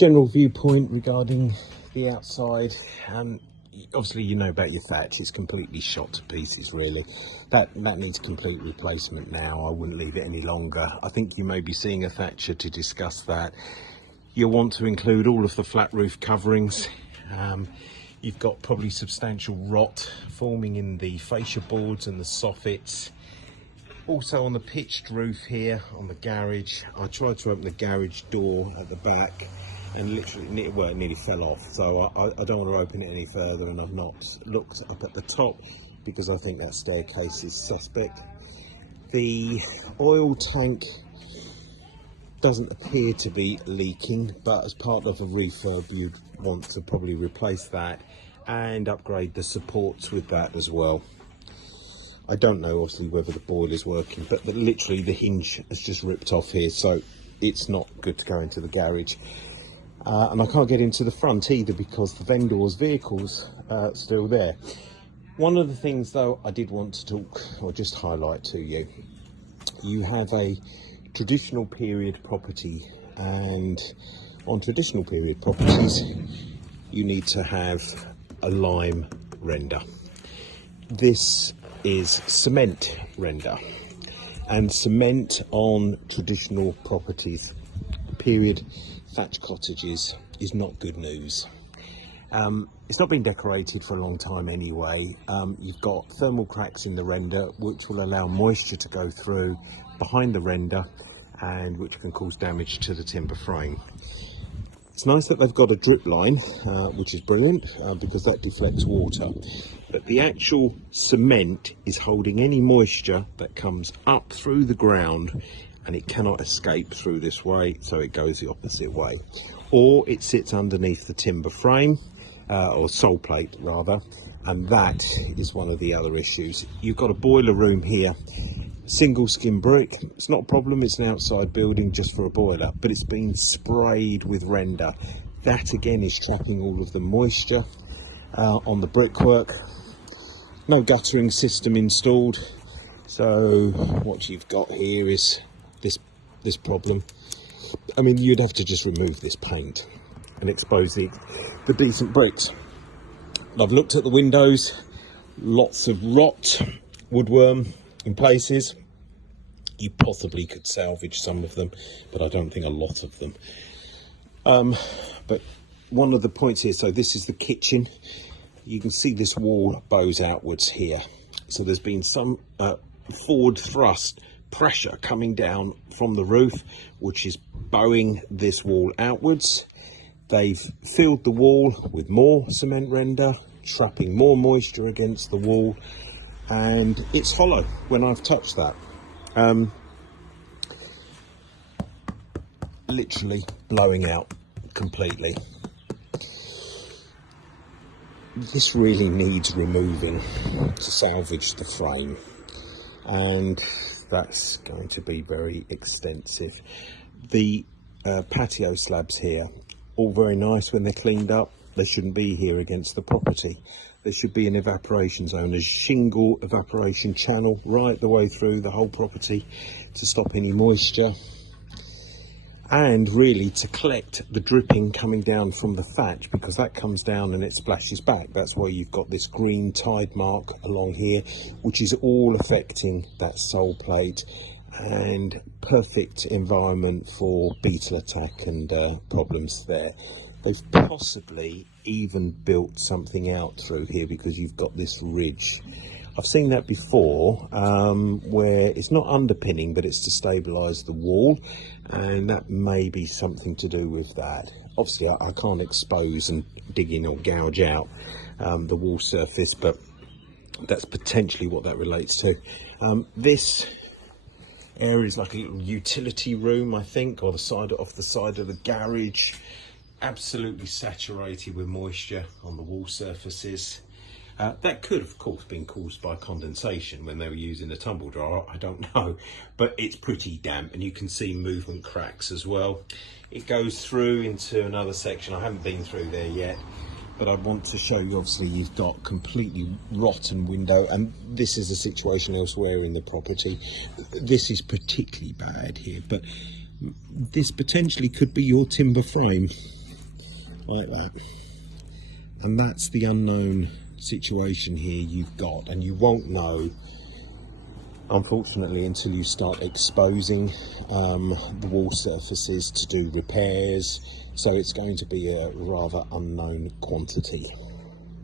general viewpoint regarding the outside. Obviously, you know about your thatch. It's completely shot to pieces, really. That needs complete replacement now. I wouldn't leave it any longer. I think you may be seeing a thatcher to discuss that. You'll want to include all of the flat roof coverings. You've got probably substantial rot forming in the fascia boards and the soffits. Also on the pitched roof here on the garage, I tried to open the garage door at the back and literally, well, it nearly fell off. So I don't want to open it any further, and I've not looked up at the top because I think that staircase is suspect. The oil tank doesn't appear to be leaking, but as part of a refurb you'd want to probably replace that and upgrade the supports with that as well. I don't know obviously whether the boiler's working, but literally the hinge has just ripped off here, so it's not good to go into the garage. And I can't get into the front either because the vendor's vehicle's still there. One of the things though I did want to talk or just highlight to you, you have a traditional period property, and on traditional period properties you need to have a lime render. This is cement render, and cement on traditional properties, period thatch cottages, is not good news. It's not been decorated for a long time anyway. You've got thermal cracks in the render which will allow moisture to go through behind the render and which can cause damage to the timber frame. It's nice that they've got a drip line, which is brilliant because that deflects water, but the actual cement is holding any moisture that comes up through the ground, and it cannot escape through this way, so it goes the opposite way, or it sits underneath the timber frame or sole plate rather, and that is one of the other issues. You've got a boiler room here, single skin brick. It's not a problem, it's an outside building just for a boiler, but it's been sprayed with render. That again is trapping all of the moisture on the brickwork. No guttering system installed, so what you've got here is this problem. I mean, you'd have to just remove this paint and expose the decent bricks. I've looked at the windows, lots of rot, woodworm in places. You possibly could salvage some of them, but I don't think a lot of them. But one of the points here, so this is the kitchen. You can see this wall bows outwards here. So there's been some forward thrust pressure coming down from the roof, which is bowing this wall outwards. They've filled the wall with more cement render, trapping more moisture against the wall, and it's hollow when I've touched that. Literally blowing out completely. This really needs removing to salvage the frame, and that's going to be very extensive. The patio slabs here, all very nice when they're cleaned up. They shouldn't be here against the property. There should be an evaporation zone, a shingle evaporation channel right the way through the whole property to stop any moisture, and really to collect the dripping coming down from the thatch, because that comes down and it splashes back. That's why you've got this green tide mark along here, which is all affecting that sole plate, and perfect environment for beetle attack and problems there. They've possibly even built something out through here because you've got this ridge. I've seen that before, where it's not underpinning, but it's to stabilise the wall, and that may be something to do with that. Obviously, I can't expose and dig in or gouge out the wall surface, but that's potentially what that relates to. This area is like a little utility room, I think, or off the side of the garage. Absolutely saturated with moisture on the wall surfaces. That could of course been caused by condensation when they were using a tumble dryer, I don't know, but it's pretty damp, and you can see movement cracks as well. It goes through into another section. I haven't been through there yet, but I want to show you, obviously you've got completely rotten window, and this is a situation elsewhere in the property. This is particularly bad here, but this potentially could be your timber frame. like that. And that's the unknown situation here you've got, and you won't know, unfortunately, until you start exposing the wall surfaces to do repairs. So it's going to be a rather unknown quantity.